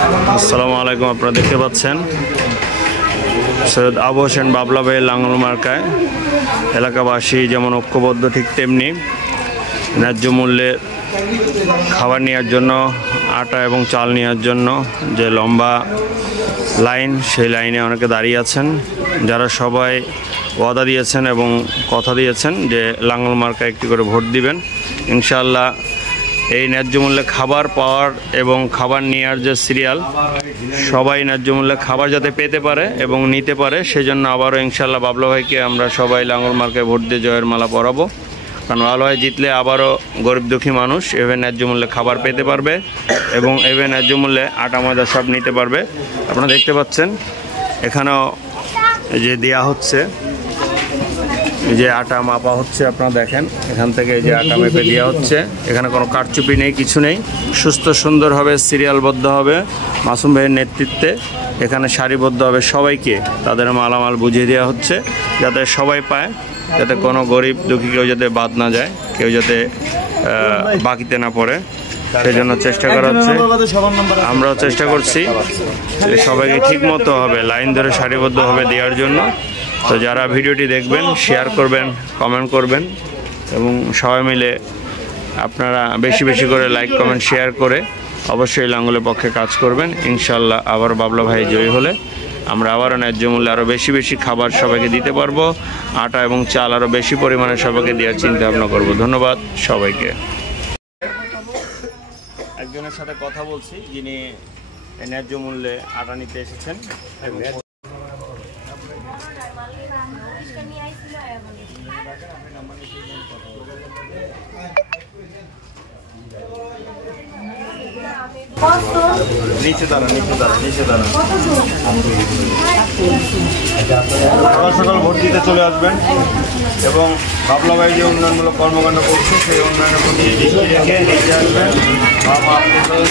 আসসালামু আলাইকুম। আপনারা দেখতে পাচ্ছেন সৈয়দ আবু হোসেন বাবলা ভাইয়ের লাঙ্গল মার্কায় এলাকাবাসী যেমন ঐক্যবদ্ধ, ঠিক তেমনি ন্যায্য মূল্যে খাবার নেওয়ার জন্য, আটা এবং চাল নেওয়ার জন্য যে লম্বা লাইন, সেই লাইনে অনেকে দাঁড়িয়ে আছেন, যারা সবাই ওয়াদা দিয়েছেন এবং কথা দিয়েছেন যে লাঙ্গল মার্কায় একটি করে ভোট দিবেন। ইনশাআল্লাহ এই ন্যায্য মূল্যে খাবার পাওয়ার এবং খাবার নেওয়ার যে সিরিয়াল, সবাই ন্যায্য মূল্যে খাবার যাতে পেতে পারে এবং নিতে পারে, সেজন্য আবারও ইনশাআল্লাহ বাবলা ভাইকে আমরা সবাই লাঙ্গল মার্কায় ভোট দিয়ে জয়ের মালা পরাবো। কারণ বাবলা ভাই জিতলে আবারও গরিব দুঃখী মানুষ এভাবে ন্যায্য মূল্যে খাবার পেতে পারবে এবং এভাবে ন্যায্য মূল্যে আটা ময়দা সব নিতে পারবে। আপনারা দেখতে পাচ্ছেন এখানেও যে দেয়া হচ্ছে, যে আটা মাপা হচ্ছে, আপনারা দেখেন এখান থেকে এই যে আটা মেপে দেওয়া হচ্ছে। এখানে কোনো কারচুপি নেই, কিছু নেই, সুস্থ সুন্দরভাবে সিরিয়ালবদ্ধ হবে মাসুম ভাইয়ের নেতৃত্বে। এখানে সারিবদ্ধভাবে সবাইকে তাদের মালামাল বুঝিয়ে দেওয়া হচ্ছে যাতে সবাই পায়, যাতে কোনো গরিব দুঃখী কেউ যাতে বাদ না যায়, কেউ যাতে বাকিতে না পড়ে, সেই জন্য চেষ্টা করা হচ্ছে। আমরাও চেষ্টা করছি যে সবাইকে ঠিক মতো হবে লাইন ধরে সারিবদ্ধভাবে দেওয়ার জন্য। তো যারা ভিডিওটি দেখবেন শেয়ার করবেন, কমেন্ট করবেন এবং সবাই মিলে আপনারা বেশি বেশি করে লাইক, কমেন্ট, শেয়ার করে অবশ্যই লাঙ্গলের পক্ষে কাজ করবেন। ইনশাআল্লাহ আবার বাবলা ভাই জয়ী হলে আমরা আবারও ন্যায্য মূল্যে আরও বেশি বেশি খাবার সবাইকে দিতে পারবো, আটা এবং চাল আরও বেশি পরিমাণে সবাইকে দেওয়ার চিন্তা ভাবনা করবো। ধন্যবাদ সবাইকে। একজনের সাথে কথা বলছি যিনি ন্যায্য মূল্যে আটা নিতে এসেছেন। নিচে দাঁড়ান, নিচে দাঁড়ান, নিচে দাঁড়ান। সকাল সকাল ভোট দিতে চলে আসবেন এবং বাবলা ভাই যে উন্নয়নমূলক কর্মকাণ্ড করছে সেই উন্নয়নের প্রতি দৃষ্টি রেখে নিচে আসবেন।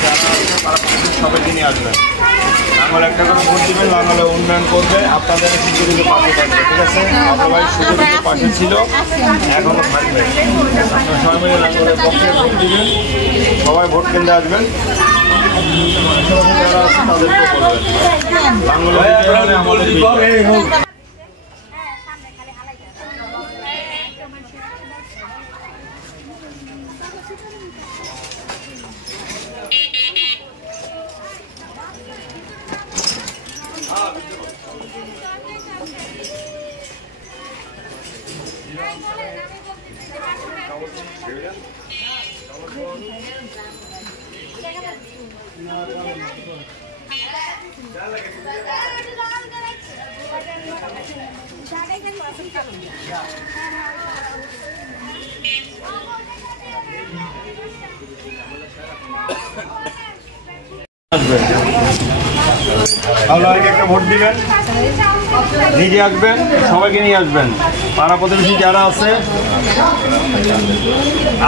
যারা আছে সবাইকে নিয়ে আসবেন। লাঙ্গলে একটা করে ভোট দিবেন, লাঙ্গলে উন্নয়ন করবে, আপনাদের সুযোগের পাশে থাকবে। ঠিক আছে? বাবলা ভাই সুযোগের পাশে ছিল, এখনও থাকবে। আপনারা সবাই মিলে লাঙ্গলের পক্ষে ভোট দিবেন, সবাই ভোট কেন্দ্রে আসবেন। যারা আছে তাদেরকে বলবেন লাঙ্গলে আমাদের একটা ভোট দিবেন, নিজে আসবেন, সবাইকে নিয়ে আসবেন। পাড়া প্রতিবেশী যারা আছে,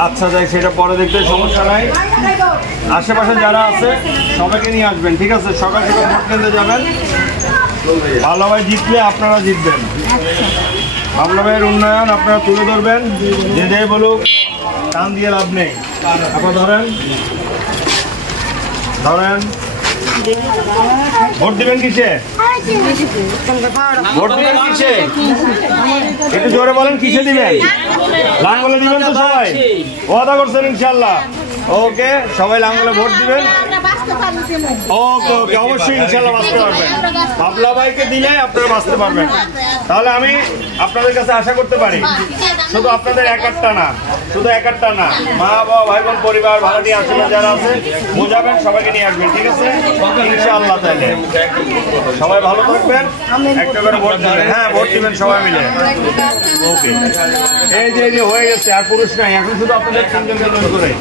আচ্ছা যাই সেটা পরে দেখতে সমস্যা নাই। আশেপাশে যারা আছে সবাইকে নিয়ে আসবেন। ঠিক আছে? সকাল সকাল ভোট কেন্দ্রে যাবেন। বাবলা ভাই জিতলে আপনারা জিতবেন। বাবলা ভাইয়ের উন্নয়ন আপনারা তুলে ধরবেন। যে যাই বলুক, টান দিয়ে লাভ নেই। আপনারা ধরেন, ধরেন। ভোট দিবেন কিসে? ভোট দিবেন কিসে? একটু জোরে বলেন, কিসে দিবেন? লাঙ্গলে দিবেন তো সবাই? ওয়াদা করছেন ইনশাআল্লাহ? ওকে, সবাই লাঙ্গলে ভোট দিবেন। ওকে ওকে, অবশ্যই ইনশাআল্লাহ বাঁচতে পারবেন। বাবলা ভাইকে দিলে আপনারা বাঁচতে পারবেন। তাহলে আমি আপনাদের কাছে আশা করতে পারি, শুধু আপনাদের একারটা না, শুধু একারটা না, মা বাবা, ভাই বোন, পরিবার, ভাড়াটি আশেপাশে যারা আছে বোঝাবেন, সবাইকে নিয়ে আসবেন। ঠিক আছে? ইনশাআল্লাহ। তাহলে সবাই ভালো থাকবেন, একটা করে ভোট দিবেন। হ্যাঁ, ভোট দিবেন সবাই মিলে। ওকে, এই যে হয়ে গেছে, আর পুরুষ নাই, এখন শুধু আপনাদের তিনজনকে করে